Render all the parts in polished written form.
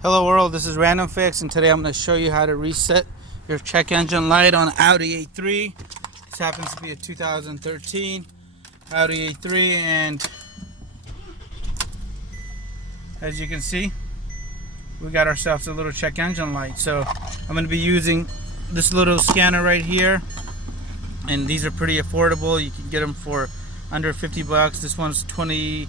Hello world, this is RandomFIX, and today I'm going to show you how to reset your check engine light on Audi A3. This happens to be a 2013 Audi A3, and as you can see, we got ourselves a little check engine light. So I'm going to be using this little scanner right here, and these are pretty affordable. You can get them for under 50 bucks. This one's 20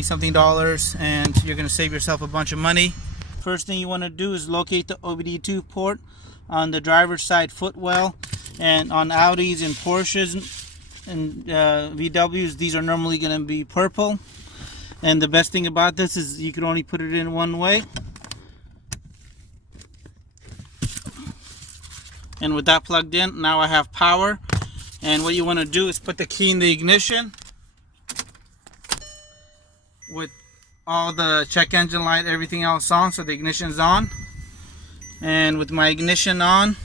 something dollars, and you're going to save yourself a bunch of money. First thing you want to do is locate the OBD2 port on the driver's side footwell, and on Audis and Porsches and VWs, these are normally going to be purple. And the best thing about this is you can only put it in one way. And with that plugged in, now I have power. And what you want to do is put the key in the ignition with all the check engine light, everything else on, so the ignition is on. And with my ignition on,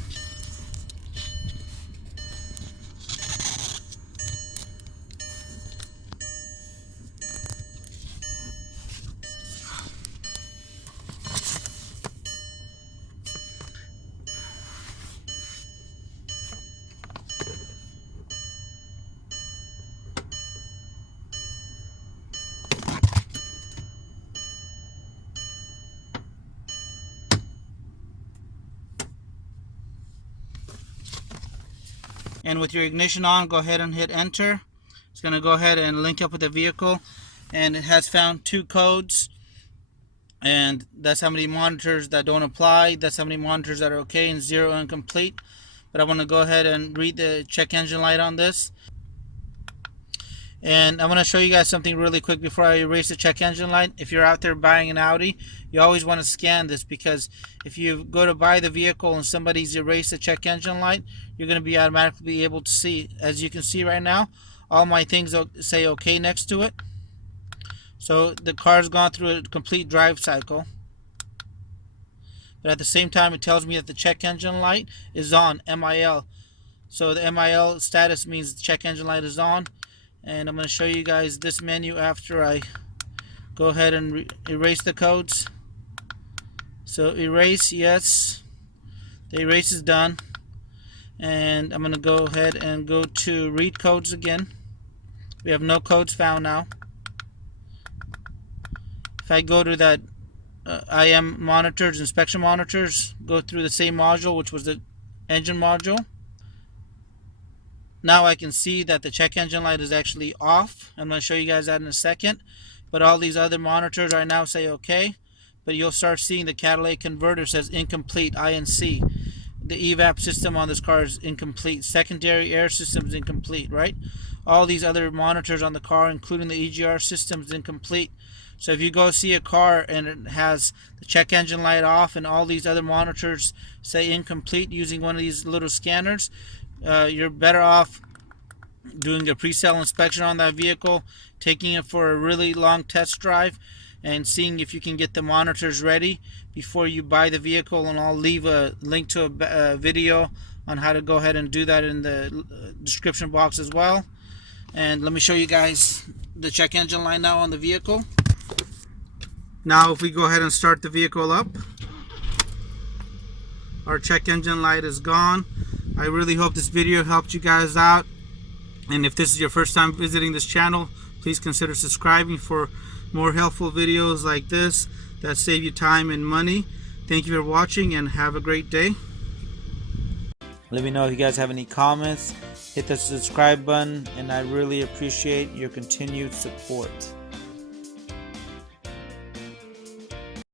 and with your ignition on, go ahead and hit enter. It's going to go ahead and link up with the vehicle, and it has found 2 codes, and that's how many monitors that don't apply, that's how many monitors that are okay, and 0 incomplete. But I want to go ahead and read the check engine light on this. And I'm going to show you guys something really quick before I erase the check engine light. If you're out there buying an Audi, you always want to scan this, because if you go to buy the vehicle and somebody's erased the check engine light, you're going to be automatically able to see. As you can see right now, all my things say OK next to it. So the car's gone through a complete drive cycle. But at the same time, it tells me that the check engine light is on, MIL. So the MIL status means the check engine light is on. And I'm going to show you guys this menu after I go ahead and erase the codes. So erase, yes, the erase is done. And I'm going to go ahead and go to read codes again. We have no codes found now. If I go to that IM monitors, inspection monitors, go through the same module, which was the engine module. Now I can see that the check engine light is actually off. I'm going to show you guys that in a second. But all these other monitors right now say OK. But you'll start seeing the catalytic converter says incomplete, INC. The evap system on this car is incomplete. Secondary air system is incomplete, right? All these other monitors on the car, including the EGR system, is incomplete. So if you go see a car and it has the check engine light off and all these other monitors say incomplete using one of these little scanners, you're better off doing a pre-sale inspection on that vehicle, taking it for a really long test drive, and seeing if you can get the monitors ready before you buy the vehicle. And I'll leave a link to a video on how to go ahead and do that in the description box as well. And let me show you guys the check engine light now on the vehicle. Now if we go ahead and start the vehicle up, our check engine light is gone. I really hope this video helped you guys out, and if this is your first time visiting this channel, please consider subscribing for more helpful videos like this that save you time and money. Thank you for watching, and have a great day. Let me know if you guys have any comments. Hit the subscribe button, and I really appreciate your continued support.